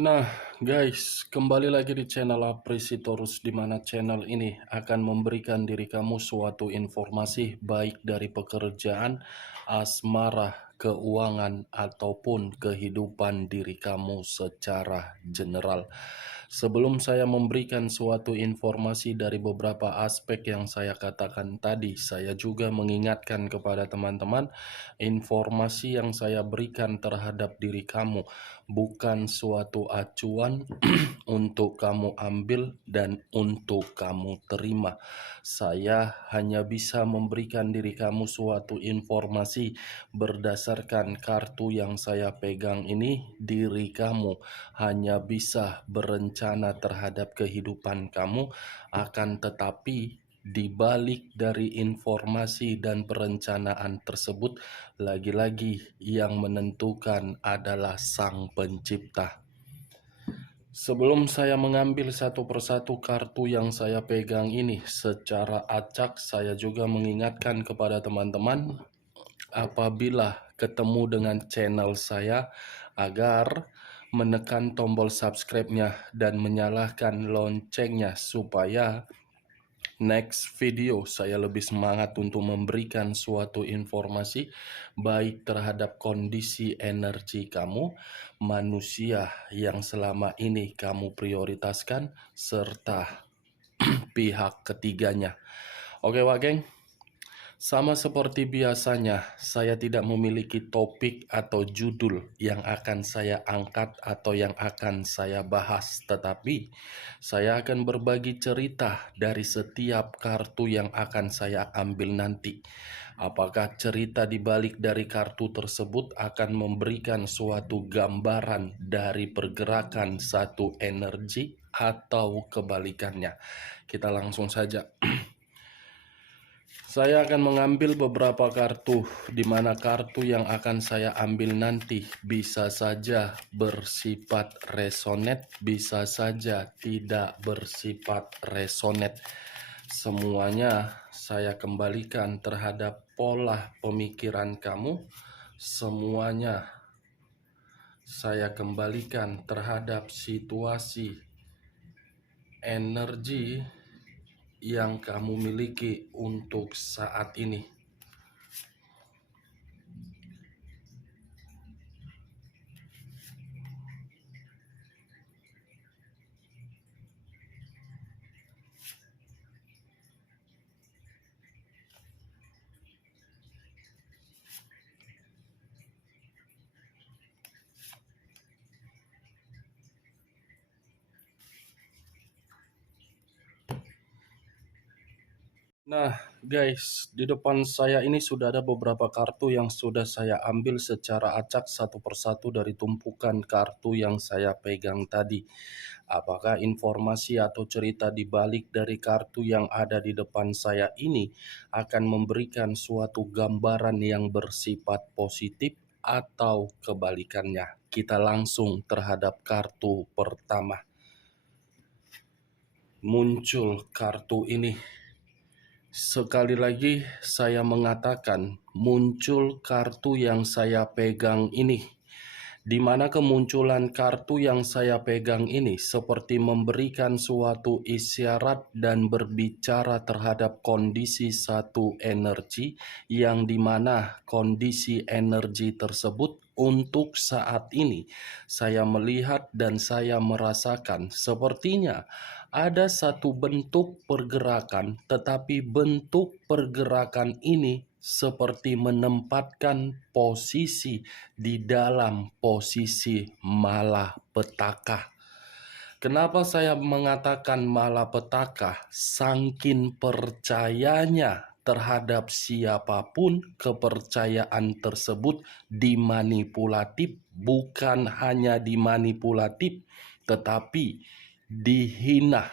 Nah, guys, kembali lagi di channel Apresitorus, di mana channel ini akan memberikan diri kamu suatu informasi baik dari pekerjaan, asmara, keuangan, ataupun kehidupan diri kamu secara general. Sebelum saya memberikan suatu informasi dari beberapa aspek yang saya katakan tadi, saya juga mengingatkan kepada teman-teman, informasi yang saya berikan terhadap diri kamu bukan suatu acuan untuk kamu ambil dan untuk kamu terima. Saya hanya bisa memberikan diri kamu suatu informasi berdasarkan kartu yang saya pegang ini. Diri kamu hanya bisa berencana terhadap kehidupan kamu, akan tetapi di balik dari informasi dan perencanaan tersebut, lagi-lagi yang menentukan adalah Sang Pencipta. Sebelum saya mengambil satu persatu kartu yang saya pegang ini secara acak, saya juga mengingatkan kepada teman-teman apabila ketemu dengan channel saya agar menekan tombol subscribe-nya dan menyalakan loncengnya supaya next video saya lebih semangat untuk memberikan suatu informasi baik terhadap kondisi energi kamu, manusia yang selama ini kamu prioritaskan, serta pihak ketiganya. Oke, Wak Geng. Sama seperti biasanya, saya tidak memiliki topik atau judul yang akan saya angkat atau yang akan saya bahas, tetapi saya akan berbagi cerita dari setiap kartu yang akan saya ambil nanti. Apakah cerita di balik dari kartu tersebut akan memberikan suatu gambaran dari pergerakan satu energi atau kebalikannya? Kita langsung saja. Saya akan mengambil beberapa kartu, di mana kartu yang akan saya ambil nanti bisa saja bersifat resonate, bisa saja tidak bersifat resonate. Semuanya saya kembalikan terhadap pola pemikiran kamu. Semuanya saya kembalikan terhadap situasi energi yang kamu miliki untuk saat ini. Nah, guys, di depan saya ini sudah ada beberapa kartu yang sudah saya ambil secara acak satu persatu dari tumpukan kartu yang saya pegang tadi. Apakah informasi atau cerita di balik dari kartu yang ada di depan saya ini akan memberikan suatu gambaran yang bersifat positif atau kebalikannya? Kita langsung terhadap kartu pertama. Muncul kartu ini. Sekali lagi saya mengatakan, muncul kartu yang saya pegang ini, di mana kemunculan kartu yang saya pegang ini seperti memberikan suatu isyarat dan berbicara terhadap kondisi satu energi, yang dimana kondisi energi tersebut untuk saat ini saya melihat dan saya merasakan sepertinya ada satu bentuk pergerakan, tetapi bentuk pergerakan ini seperti menempatkan posisi di dalam posisi malapetaka. Kenapa saya mengatakan malapetaka? Saking percayanya terhadap siapapun, kepercayaan tersebut dimanipulatif, bukan hanya dimanipulatif, tetapi dihina.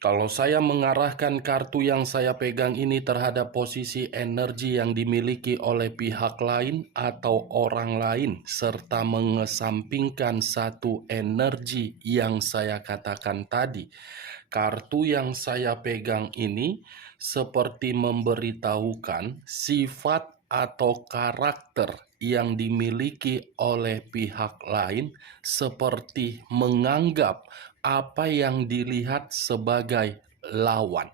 Kalau saya mengarahkan kartu yang saya pegang ini terhadap posisi energi yang dimiliki oleh pihak lain atau orang lain, serta mengesampingkan satu energi yang saya katakan tadi, kartu yang saya pegang ini seperti memberitahukan sifat atau karakter yang dimiliki oleh pihak lain, seperti menganggap apa yang dilihat sebagai lawan.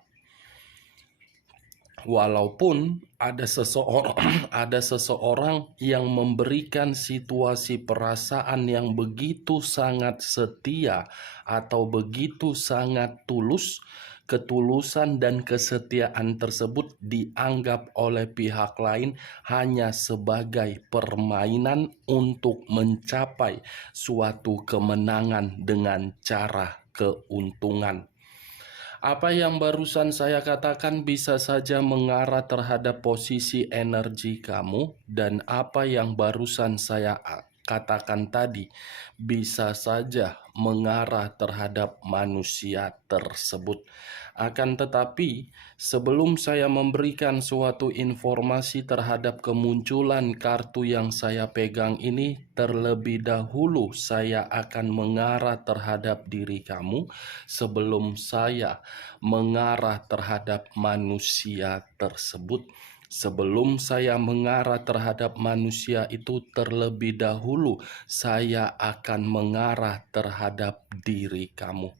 Walaupun ada seseorang ada seseorang yang memberikan situasi perasaan yang begitu sangat setia atau begitu sangat tulus, ketulusan dan kesetiaan tersebut dianggap oleh pihak lain hanya sebagai permainan untuk mencapai suatu kemenangan dengan cara keuntungan. Apa yang barusan saya katakan bisa saja mengarah terhadap posisi energi kamu, dan apa yang barusan saya katakan tadi bisa saja mengarah terhadap manusia tersebut. Akan tetapi, sebelum saya memberikan suatu informasi terhadap kemunculan kartu yang saya pegang ini, terlebih dahulu saya akan mengarah terhadap diri kamu sebelum saya mengarah terhadap manusia tersebut. Sebelum saya mengarah terhadap manusia itu, terlebih dahulu saya akan mengarah terhadap diri kamu.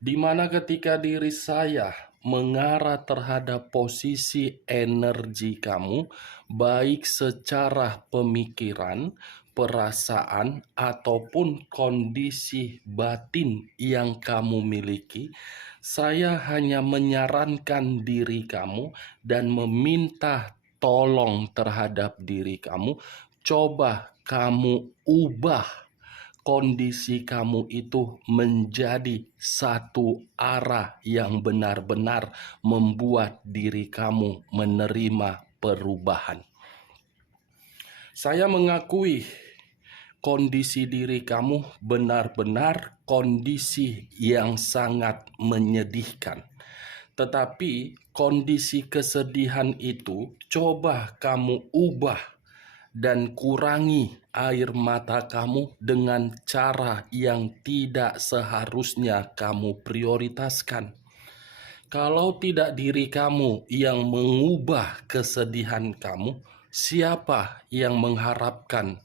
Di mana ketika diri saya mengarah terhadap posisi energi kamu, baik secara pemikiran, perasaan, ataupun kondisi batin yang kamu miliki, saya hanya menyarankan diri kamu dan meminta tolong terhadap diri kamu. Coba kamu ubah kondisi kamu itu menjadi satu arah yang benar-benar membuat diri kamu menerima perubahan. Saya mengakui kondisi diri kamu benar-benar kondisi yang sangat menyedihkan. Tetapi kondisi kesedihan itu coba kamu ubah dan kurangi air mata kamu dengan cara yang tidak seharusnya kamu prioritaskan. Kalau tidak diri kamu yang mengubah kesedihan kamu, siapa yang mengharapkan?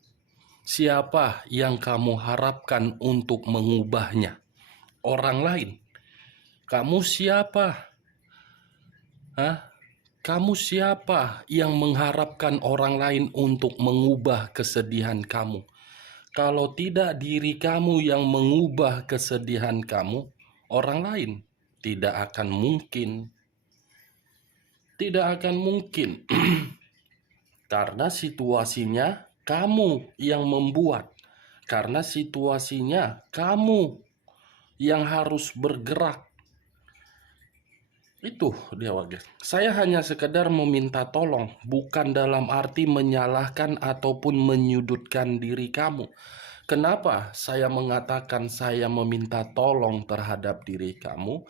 Siapa yang kamu harapkan untuk mengubahnya? Orang lain. Kamu siapa? Hah? Kamu siapa yang mengharapkan orang lain untuk mengubah kesedihan kamu? Kalau tidak diri kamu yang mengubah kesedihan kamu, orang lain tidak akan mungkin. Tidak akan mungkin. Karena situasinya kamu yang membuat. Karena situasinya kamu yang harus bergerak. Itu dia warga. Saya hanya sekedar meminta tolong, bukan dalam arti menyalahkan ataupun menyudutkan diri kamu. Kenapa saya mengatakan saya meminta tolong terhadap diri kamu?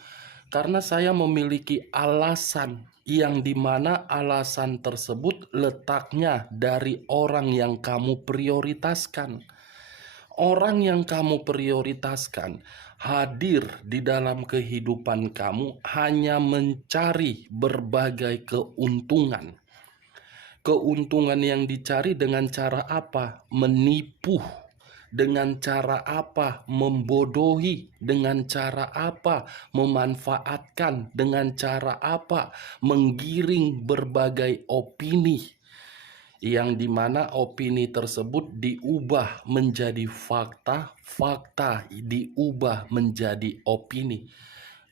Karena saya memiliki alasan yang dimana alasan tersebut letaknya dari orang yang kamu prioritaskan. Orang yang kamu prioritaskan hadir di dalam kehidupan kamu hanya mencari berbagai keuntungan. Keuntungan yang dicari dengan cara apa? Menipu. Dengan cara apa? Membodohi. Dengan cara apa? Memanfaatkan. Dengan cara apa? Menggiring berbagai opini, yang dimana opini tersebut diubah menjadi fakta, fakta diubah menjadi opini.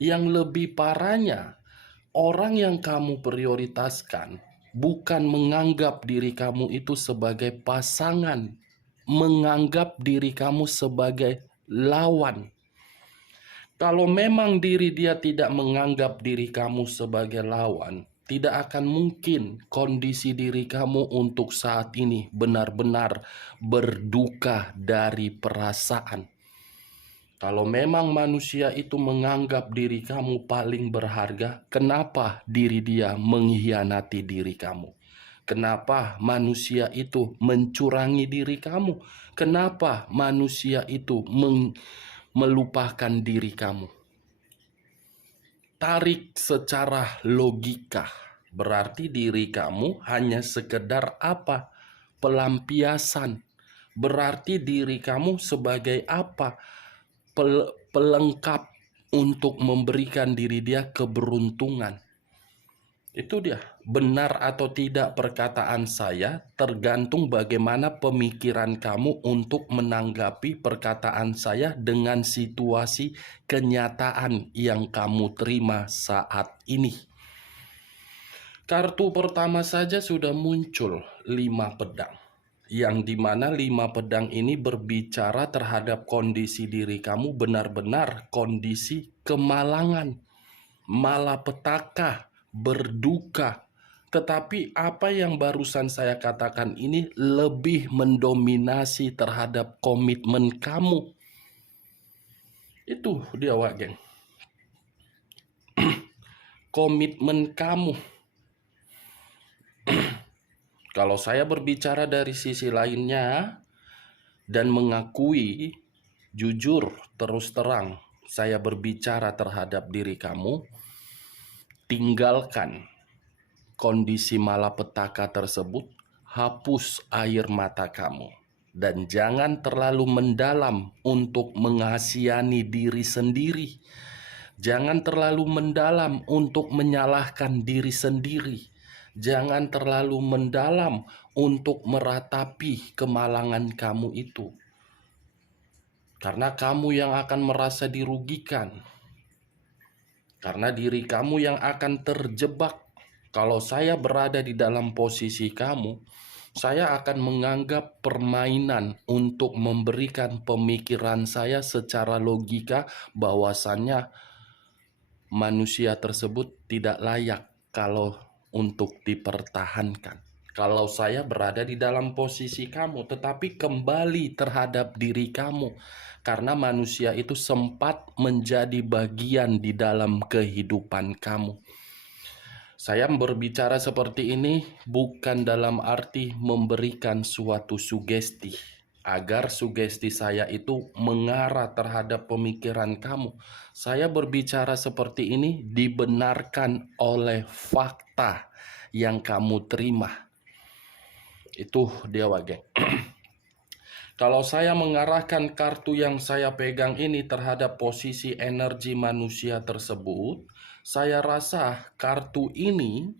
Yang lebih parahnya, orang yang kamu prioritaskan bukan menganggap diri kamu itu sebagai pasangan, menganggap diri kamu sebagai lawan. Kalau memang diri dia tidak menganggap diri kamu sebagai lawan, tidak akan mungkin kondisi diri kamu untuk saat ini benar-benar berduka dari perasaan. Kalau memang manusia itu menganggap diri kamu paling berharga, kenapa diri dia mengkhianati diri kamu? Kenapa manusia itu mencurangi diri kamu? Kenapa manusia itu melupakan diri kamu? tarik secara logika, berarti diri kamu hanya sekedar apa? Pelampiasan. Berarti diri kamu sebagai apa? Pelengkap untuk memberikan diri dia keberuntungan. Itu dia, benar atau tidak perkataan saya tergantung bagaimana pemikiran kamu untuk menanggapi perkataan saya dengan situasi kenyataan yang kamu terima saat ini. Kartu pertama saja sudah muncul 5 pedang, yang dimana 5 pedang ini berbicara terhadap kondisi diri kamu benar-benar kondisi kemalangan, malapetaka, berduka. Tetapi apa yang barusan saya katakan ini lebih mendominasi terhadap komitmen kamu. Itu dia, Wak Geng. Komitmen kamu. Kalau saya berbicara dari sisi lainnya dan mengakui jujur terus terang saya berbicara terhadap diri kamu, tinggalkan kondisi malapetaka tersebut, hapus air mata kamu, dan jangan terlalu mendalam untuk mengasihani diri sendiri. Jangan terlalu mendalam untuk menyalahkan diri sendiri. Jangan terlalu mendalam untuk meratapi kemalangan kamu itu. Karena kamu yang akan merasa dirugikan. Karena diri kamu yang akan terjebak. Kalau saya berada di dalam posisi kamu, saya akan menganggap permainan untuk memberikan pemikiran saya secara logika bahwasannya manusia tersebut tidak layak kalau untuk dipertahankan. Kalau saya berada di dalam posisi kamu, tetapi kembali terhadap diri kamu, karena manusia itu sempat menjadi bagian di dalam kehidupan kamu. Saya berbicara seperti ini bukan dalam arti memberikan suatu sugesti, agar sugesti saya itu mengarah terhadap pemikiran kamu. Saya berbicara seperti ini dibenarkan oleh fakta yang kamu terima. Itu dia, Wak Geng. Kalau saya mengarahkan kartu yang saya pegang ini terhadap posisi energi manusia tersebut, saya rasa kartu ini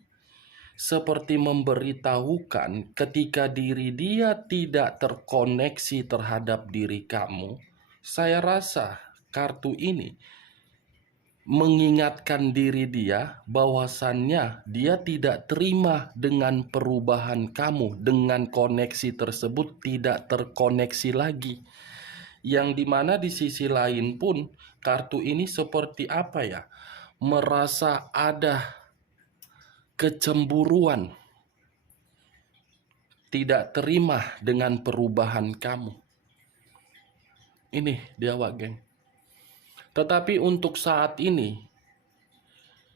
seperti memberitahukan ketika diri dia tidak terkoneksi terhadap diri kamu. Saya rasa kartu ini mengingatkan diri dia bahwasannya dia tidak terima dengan perubahan kamu, dengan koneksi tersebut tidak terkoneksi lagi. Yang dimana di sisi lain pun kartu ini seperti apa ya, merasa ada kecemburuan, tidak terima dengan perubahan kamu. Ini dia, Wak Geng. Tetapi untuk saat ini,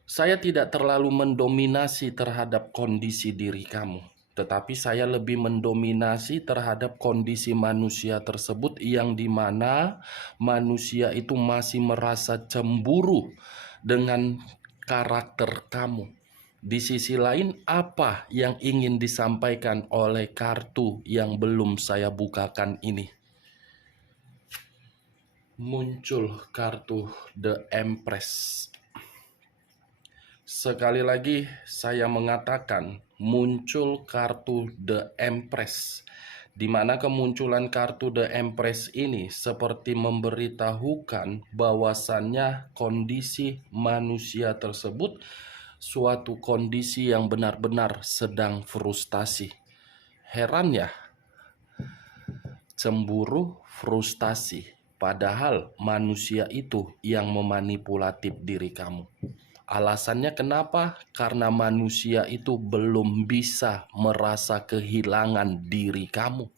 saya tidak terlalu mendominasi terhadap kondisi diri kamu. Tetapi saya lebih mendominasi terhadap kondisi manusia tersebut yang dimana manusia itu masih merasa cemburu dengan karakter kamu. Di sisi lain, apa yang ingin disampaikan oleh kartu yang belum saya bukakan ini? Muncul kartu The Empress. Sekali lagi saya mengatakan muncul kartu The Empress, di mana kemunculan kartu The Empress ini seperti memberitahukan bahwasannya kondisi manusia tersebut suatu kondisi yang benar-benar sedang frustasi. Heran ya, cemburu, frustasi. Padahal manusia itu yang memanipulatif diri kamu. Alasannya kenapa? Karena manusia itu belum bisa merasa kehilangan diri kamu.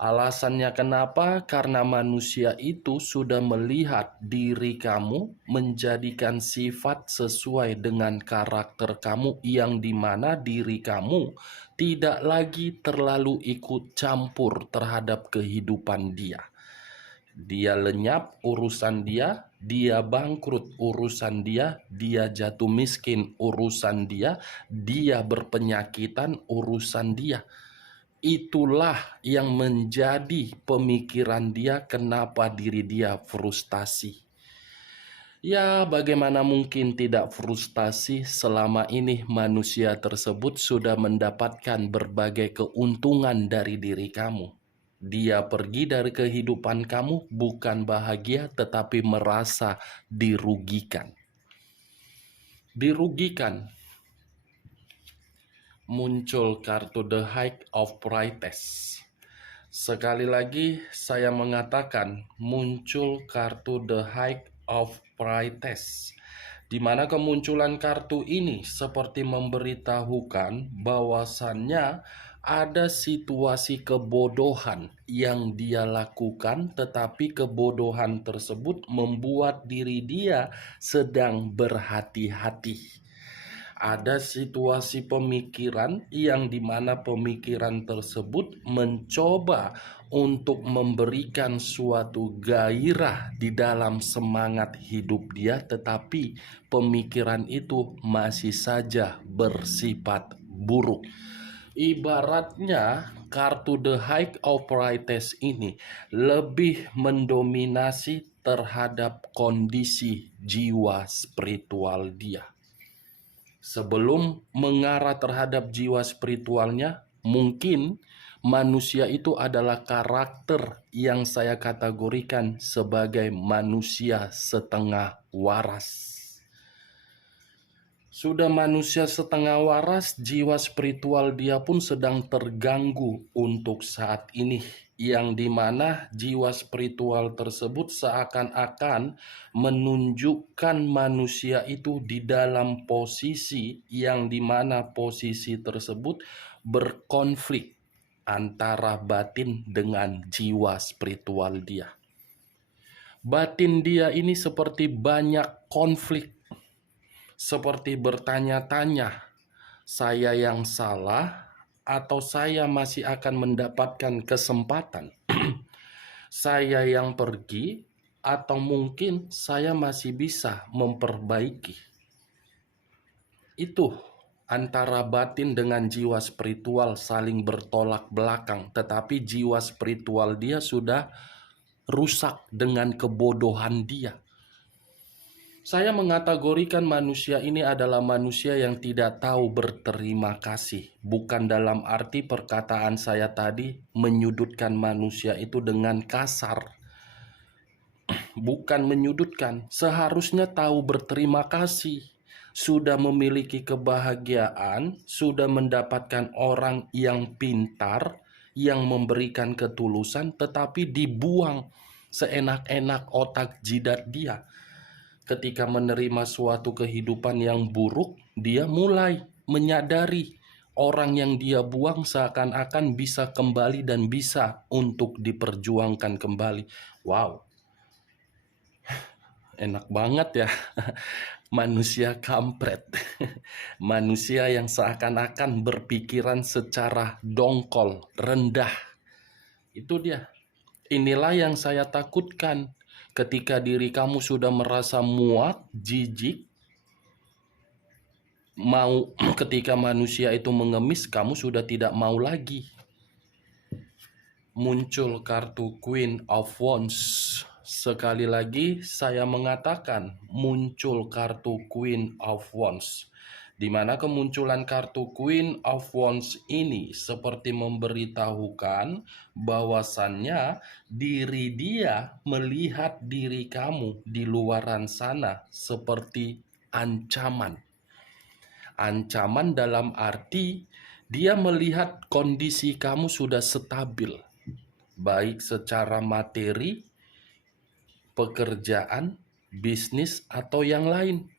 Alasannya kenapa? Karena manusia itu sudah melihat diri kamu menjadikan sifat sesuai dengan karakter kamu, yang dimana diri kamu tidak lagi terlalu ikut campur terhadap kehidupan dia. Dia lenyap urusan dia, dia bangkrut urusan dia, dia jatuh miskin urusan dia, dia berpenyakitan urusan dia. Itulah yang menjadi pemikiran dia, kenapa diri dia frustasi. Ya, bagaimana mungkin tidak frustasi selama ini manusia tersebut sudah mendapatkan berbagai keuntungan dari diri kamu. Dia pergi dari kehidupan kamu bukan bahagia tetapi merasa dirugikan. Dirugikan. Muncul kartu The High of Priestess. Sekali lagi saya mengatakan muncul kartu The High of Priestess, di mana kemunculan kartu ini seperti memberitahukan bahwasannya ada situasi kebodohan yang dia lakukan, tetapi kebodohan tersebut membuat diri dia sedang berhati-hati. Ada situasi pemikiran yang dimana pemikiran tersebut mencoba untuk memberikan suatu gairah di dalam semangat hidup dia, tetapi pemikiran itu masih saja bersifat buruk. Ibaratnya kartu The High of Priestess ini lebih mendominasi terhadap kondisi jiwa spiritual dia. Sebelum mengarah terhadap jiwa spiritualnya, mungkin manusia itu adalah karakter yang saya kategorikan sebagai manusia setengah waras. Sudah manusia setengah waras, jiwa spiritual dia pun sedang terganggu untuk saat ini, yang dimana jiwa spiritual tersebut seakan-akan menunjukkan manusia itu di dalam posisi yang dimana posisi tersebut berkonflik antara batin dengan jiwa spiritual dia. Batin dia ini seperti banyak konflik, seperti bertanya-tanya, saya yang salah atau saya masih akan mendapatkan kesempatan? Saya yang pergi atau mungkin saya masih bisa memperbaiki? Itu antara batin dengan jiwa spiritual saling bertolak belakang, tetapi jiwa spiritual dia sudah rusak dengan kebodohan dia. Saya mengategorikan manusia ini adalah manusia yang tidak tahu berterima kasih. Bukan dalam arti perkataan saya tadi menyudutkan manusia itu dengan kasar. Bukan menyudutkan, seharusnya tahu berterima kasih. Sudah memiliki kebahagiaan, sudah mendapatkan orang yang pintar, yang memberikan ketulusan, tetapi dibuang seenak-enak otak jidat dia. Ketika menerima suatu kehidupan yang buruk, dia mulai menyadari orang yang dia buang seakan-akan bisa kembali dan bisa untuk diperjuangkan kembali. Wow, enak banget ya. Manusia kampret. Manusia yang seakan-akan berpikiran secara dongkol, rendah. Itu dia. Inilah yang saya takutkan. Ketika diri kamu sudah merasa muak, jijik, mau ketika manusia itu mengemis, kamu sudah tidak mau lagi. Muncul kartu Queen of Wands. Sekali lagi saya mengatakan muncul kartu Queen of Wands, di mana kemunculan kartu Queen of Wands ini seperti memberitahukan bahwasannya diri dia melihat diri kamu di luaran sana seperti ancaman. Ancaman dalam arti dia melihat kondisi kamu sudah stabil, baik secara materi, pekerjaan, bisnis, atau yang lain.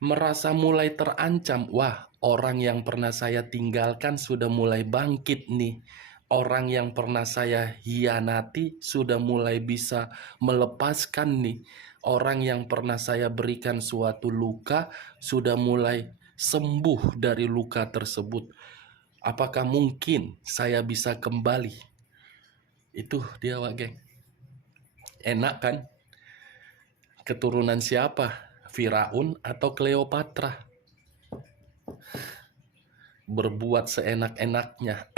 Merasa mulai terancam, wah, orang yang pernah saya tinggalkan sudah mulai bangkit nih. Orang yang pernah saya hianati sudah mulai bisa melepaskan nih. Orang yang pernah saya berikan suatu luka sudah mulai sembuh dari luka tersebut. Apakah mungkin saya bisa kembali? Itu dia, Wak Geng. Enak kan? Keturunan siapa? Firaun atau Cleopatra? Berbuat seenak-enaknya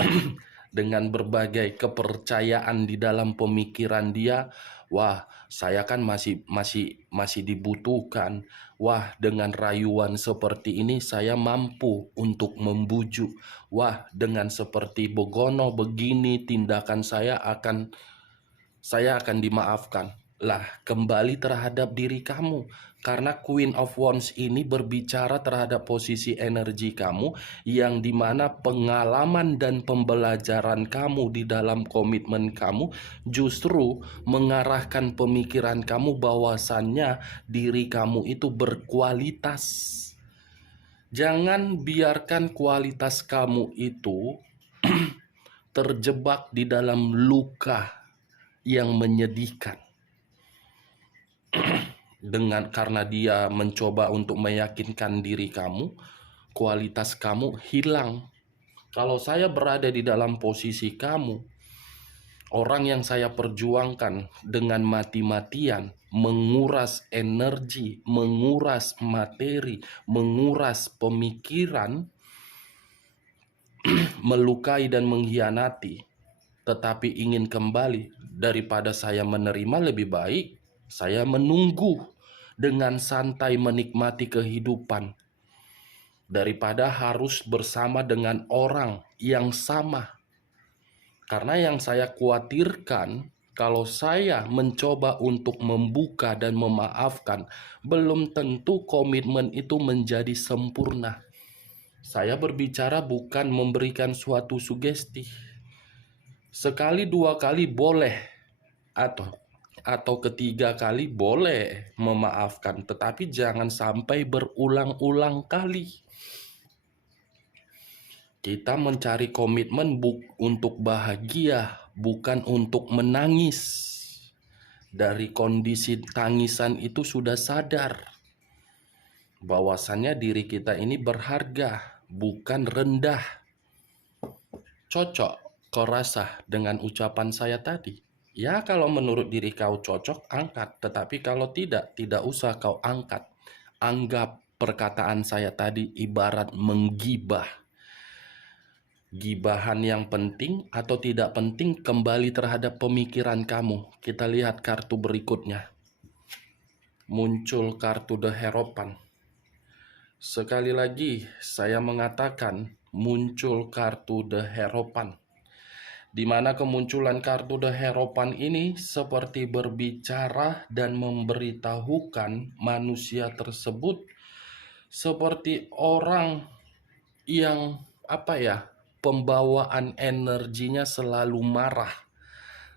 dengan berbagai kepercayaan di dalam pemikiran dia. Wah, saya kan masih dibutuhkan. Wah, dengan rayuan seperti ini saya mampu untuk membujuk. Wah, dengan seperti Begono begini tindakan saya akan dimaafkan. Lah, kembali terhadap diri kamu. Karena Queen of Wands ini berbicara terhadap posisi energi kamu, yang dimana pengalaman dan pembelajaran kamu di dalam komitmen kamu justru mengarahkan pemikiran kamu bahwasannya diri kamu itu berkualitas. Jangan biarkan kualitas kamu itu terjebak di dalam luka yang menyedihkan. Karena dia mencoba untuk meyakinkan diri kamu, kualitas kamu hilang. Kalau saya berada di dalam posisi kamu, orang yang saya perjuangkan dengan mati-matian, menguras energi, menguras materi, menguras pemikiran, melukai dan mengkhianati, tetapi ingin kembali, daripada saya menerima, lebih baik saya menunggu dengan santai menikmati kehidupan daripada harus bersama dengan orang yang sama. Karena yang saya khawatirkan, kalau saya mencoba untuk membuka dan memaafkan, belum tentu komitmen itu menjadi sempurna. Saya berbicara bukan memberikan suatu sugesti. Sekali dua kali boleh, atau ketiga kali boleh memaafkan, tetapi jangan sampai berulang-ulang kali. Kita mencari komitmen untuk bahagia, bukan untuk menangis. Dari kondisi tangisan itu sudah sadar bahwasannya diri kita ini berharga, bukan rendah. Cocok kau rasa dengan ucapan saya tadi? Ya, kalau menurut diri kau cocok, angkat. Tetapi kalau tidak usah kau angkat. Anggap perkataan saya tadi ibarat menggibah. Gibahan yang penting atau tidak penting kembali terhadap pemikiran kamu. Kita lihat kartu berikutnya. Muncul kartu The Hierophant. Sekali lagi saya mengatakan muncul kartu The Hierophant, di mana kemunculan kartu The Hierophant ini seperti berbicara dan memberitahukan manusia tersebut seperti orang yang pembawaan energinya selalu marah,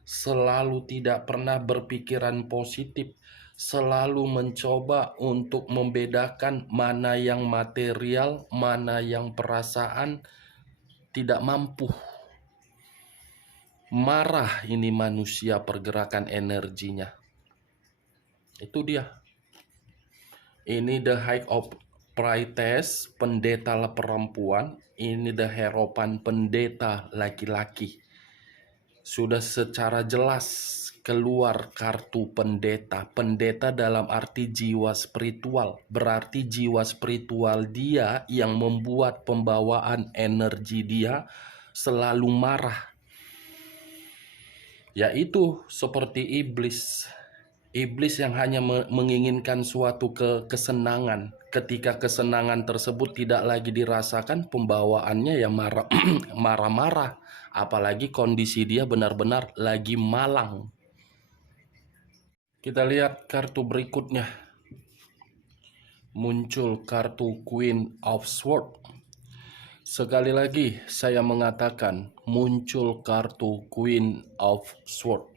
selalu tidak pernah berpikiran positif, selalu mencoba untuk membedakan mana yang material, mana yang perasaan, tidak mampu. Marah ini manusia, pergerakan energinya. Itu dia. Ini the High of Priestess, pendeta perempuan. Ini the Hierophant, pendeta laki-laki. Sudah secara jelas keluar kartu pendeta. Pendeta dalam arti jiwa spiritual. Berarti jiwa spiritual dia yang membuat pembawaan energi dia selalu marah. Yaitu seperti iblis. Iblis yang hanya menginginkan suatu kesenangan. Ketika kesenangan tersebut tidak lagi dirasakan, pembawaannya ya marah-marah. Apalagi kondisi dia benar-benar lagi malang. Kita lihat kartu berikutnya. Muncul kartu Queen of Swords. Sekali lagi saya mengatakan muncul kartu Queen of Swords,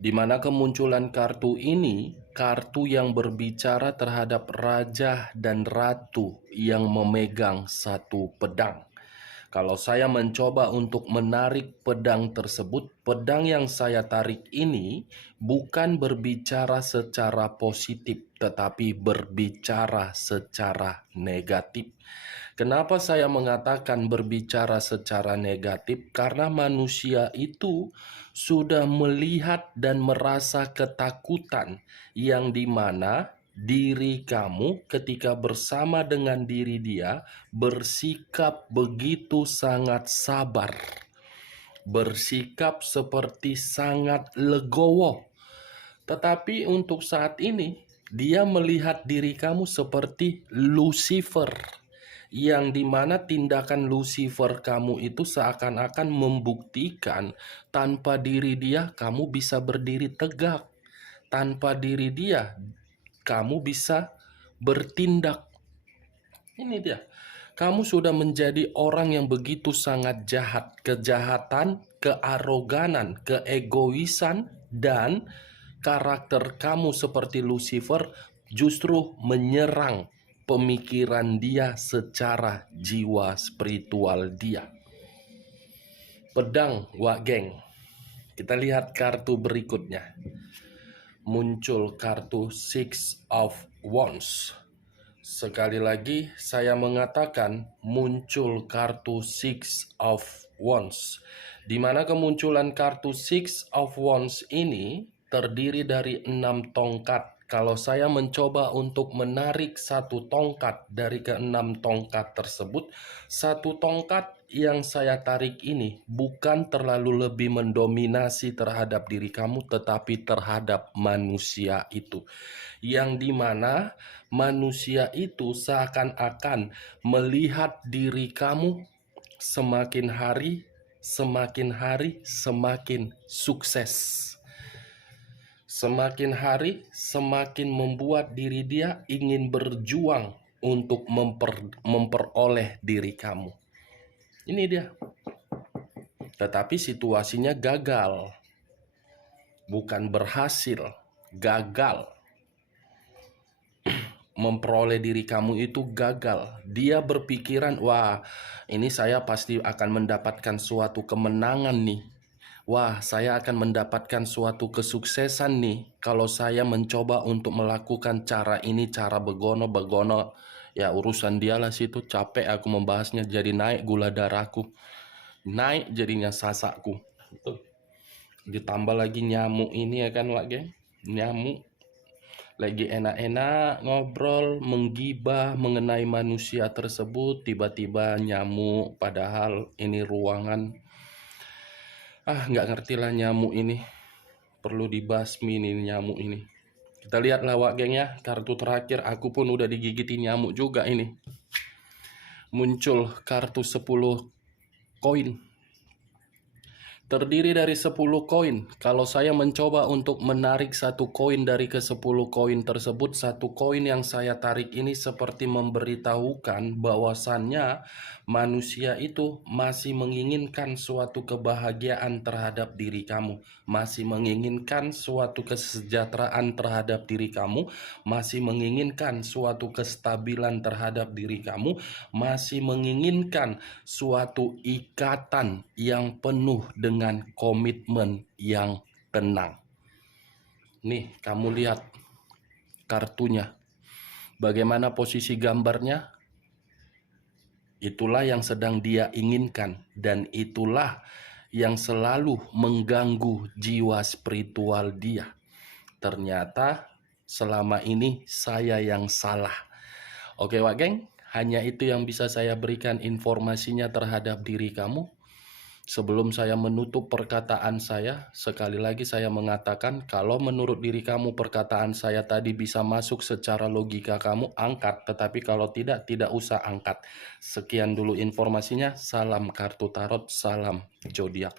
di mana kemunculan kartu ini kartu yang berbicara terhadap raja dan ratu yang memegang satu pedang. Kalau saya mencoba untuk menarik pedang tersebut, pedang yang saya tarik ini bukan berbicara secara positif, tetapi berbicara secara negatif. Kenapa saya mengatakan berbicara secara negatif? Karena manusia itu sudah melihat dan merasa ketakutan, yang dimana diri kamu ketika bersama dengan diri dia bersikap begitu sangat sabar, bersikap seperti sangat legowo. Tetapi untuk saat ini dia melihat diri kamu seperti Lucifer, yang dimana tindakan Lucifer kamu itu seakan-akan membuktikan tanpa diri dia kamu bisa berdiri tegak, tanpa diri dia kamu bisa bertindak. Ini dia. Kamu sudah menjadi orang yang begitu sangat jahat. Kejahatan, kearoganan, keegoisan, dan karakter kamu seperti Lucifer justru menyerang pemikiran dia secara jiwa spiritual dia. Pedang, Wak Geng. Kita lihat kartu berikutnya. Muncul kartu Six of Wands. Sekali lagi saya mengatakan muncul kartu Six of Wands, di mana kemunculan kartu Six of Wands ini terdiri dari 6 tongkat. Kalau saya mencoba untuk menarik satu tongkat dari ke-6 tongkat tersebut, satu tongkat yang saya tarik ini bukan terlalu lebih mendominasi terhadap diri kamu, tetapi terhadap manusia itu, yang dimana manusia itu seakan-akan melihat diri kamu semakin hari semakin sukses. Semakin hari semakin membuat diri dia ingin berjuang untuk memperoleh diri kamu. Ini dia. Tetapi situasinya gagal. Bukan berhasil, gagal. Memperoleh diri kamu itu gagal. Dia berpikiran, wah ini saya pasti akan mendapatkan suatu kemenangan nih. Wah, saya akan mendapatkan suatu kesuksesan nih kalau saya mencoba untuk melakukan cara ini, cara begono. Ya urusan dia lah situ, capek aku membahasnya, jadi naik gula darahku. Naik jadinya sasakku. Ditambah lagi nyamuk ini ya kan Wak Geng. Nyamuk. Lagi enak-enak ngobrol, menggibah mengenai manusia tersebut, tiba-tiba nyamuk, padahal ini ruangan. Nggak ngerti lah nyamuk ini. Perlu dibasmi ini nyamuk ini. Kita lihat lah Wak Geng ya. Kartu terakhir aku pun udah digigiti nyamuk juga ini. Muncul kartu 10 koin. Terdiri dari 10 koin. Kalau saya mencoba untuk menarik satu koin dari ke-10 koin tersebut, satu koin yang saya tarik ini seperti memberitahukan bahwasannya manusia itu masih menginginkan suatu kebahagiaan terhadap diri kamu, masih menginginkan suatu kesejahteraan terhadap diri kamu, masih menginginkan suatu kestabilan terhadap diri kamu, masih menginginkan suatu ikatan yang penuh dengan komitmen yang tenang. Nih, kamu lihat kartunya. Bagaimana posisi gambarnya? Itulah yang sedang dia inginkan, dan itulah yang selalu mengganggu jiwa spiritual dia. Ternyata selama ini saya yang salah. Oke Wak Geng, hanya itu yang bisa saya berikan informasinya terhadap diri kamu. Sebelum saya menutup perkataan saya, sekali lagi saya mengatakan kalau menurut diri kamu perkataan saya tadi bisa masuk secara logika kamu, angkat. Tetapi kalau tidak usah angkat. Sekian dulu informasinya. Salam kartu tarot, salam zodiak.